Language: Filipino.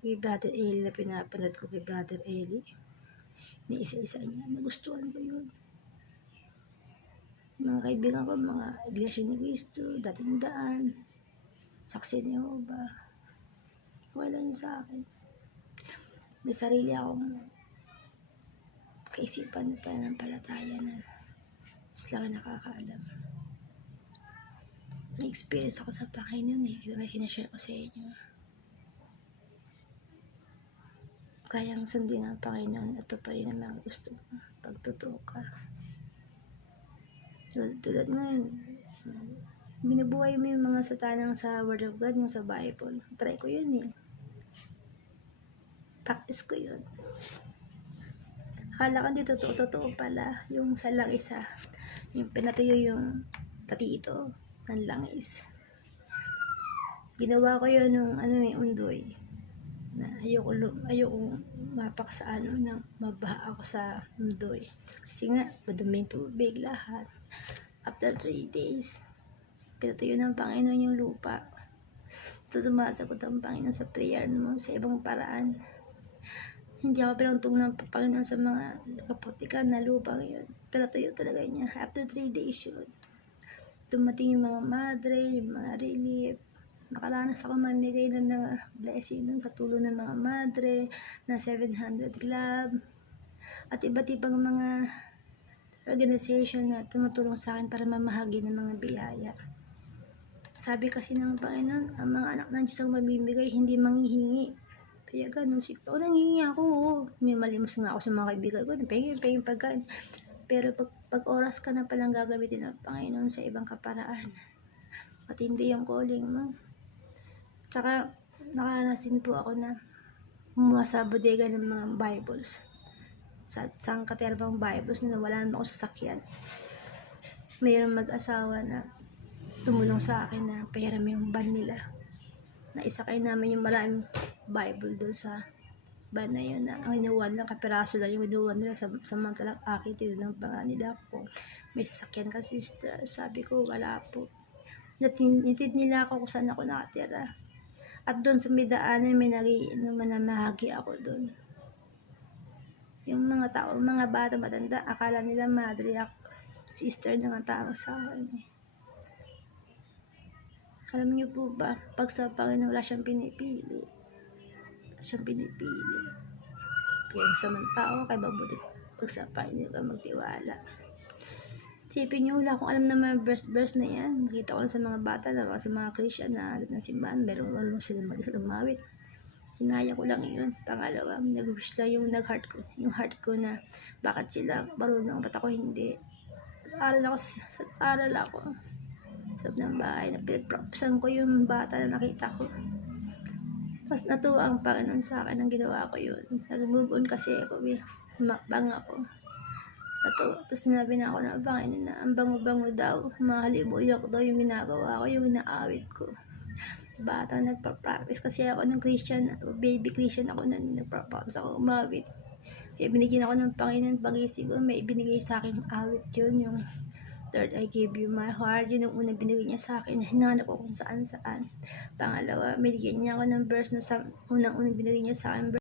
kay Brother Eli na pinapanood ko kay Brother Eli. Ni-isa-isa niya. Nagustuhan ko yun. Mga kaibigan ko, mga Iglesia ni Cristo, Dating Daan, Saksi ni Jehovah. Okay lang yun sa akin. May sarili akong kaisipan at pananampalataya na Diyos lang ang nakakaalam. May experience ako sa Panginoon kaya sinashare ko sa inyo. Kayang sundin ang Panginoon at ito pa rin ang mga gusto mo pag totoo ka. Tulad ngayon, binubuhay mo yung mga satanang sa Word of God, yung sa Bible. Try ko yun practice ko yun. Akala ko hindi totoo pala yung sa langis yung pinatuyo yung tatito ng langis. Ginawa ko yun nung undoy na ayoko mapak sa nang mabaha ako sa undoy kasi nga madumi tubig lahat. After 3 days pinatuyo ng Panginoon yung lupa. Sumasagot ang Panginoon sa prayer mo sa ibang paraan. Hindi ako pinangtong ng Panginoon sa mga kaputikan na lupang yun. Pinatuyo talaga niya. After 3 days yun, dumating yung mga madre, yung mga relief. Nakaranas ako mamigay ng mga blessing dun sa tulong ng mga madre na 700 Club at iba't ibang mga organization na tumutulong sa akin para mamahagi ng mga biyaya. Sabi kasi ng Panginoon, ang mga anak ng Diyos ang mamimigay, hindi manghihingi. Kaya ganun, nanghihingi ako. May malimos nga ako sa mga kaibigan ko, pahingin pagkain. Pero pag oras ka na palang gagamitin ng Panginoon sa ibang kaparaan, matindi yung calling mo. Tsaka, nakarasin po ako na humuha sa bodega ng mga Bibles. Sa sangkaterbang Bibles na nawalan ako sa sakyan. Mayroong mag-asawa na tumulong sa akin na pahiram yung van nila. Naisakay namin yung maraming Bible doon sa van na yun na ang inuwan lang, kapiraso lang yung inuwan nila samantalang akin tinanong pa nga nila kung may sasakyan ka sister. Sabi ko wala po. Natid nila ako kung saan ako nakatira. At doon sa may daanan may nagiinuman na mahagi ako doon. Yung mga tao, mga bata matanda, akala nila madre ako. Sister na nga tawag sa akin Alam niyo po ba, pag sa Panginoon wala siyang pinipili. Wala siyang pinipili. Kaya sa mga tao, kaya mabuti pag sa Panginoon ka magtiwala. Isipin niyo, wala akong alam na mga verse na yan. Nakita ko lang sa mga bata, sa mga Christian na alam ng simbahan, meron sila lumawit. Hinaya ko lang yun. Pangalawa, nag-wish lang yung heart ko na bakit sila marunong, ba't ako hindi. Aral ako sa loob ng bahay na pinagpraktisan ko yung bata na nakita ko. Tapos natuwa ang Panginoon sa akin ang ginawa ko yun. Nag-move on kasi ako, humakbang ako. Tapos sinabi na ako ng Panginoon na ang bango-bango daw, mahalimuyak daw yung ginagawa ko, yung inaawit ko. Bata nagpa-practice kasi ako ng Christian, baby Christian ako na nagpa-practice ako umawit. Kaya binigyan ako ng Panginoon pag-isip ko, may binigay sa akin awit yun, yung Lord, I give you my heart. Yun ang unang binigay niya sa akin. Hinanap ko kung saan. Pangalawa, binigyan niya ako ng verse na unang binigay niya sa akin.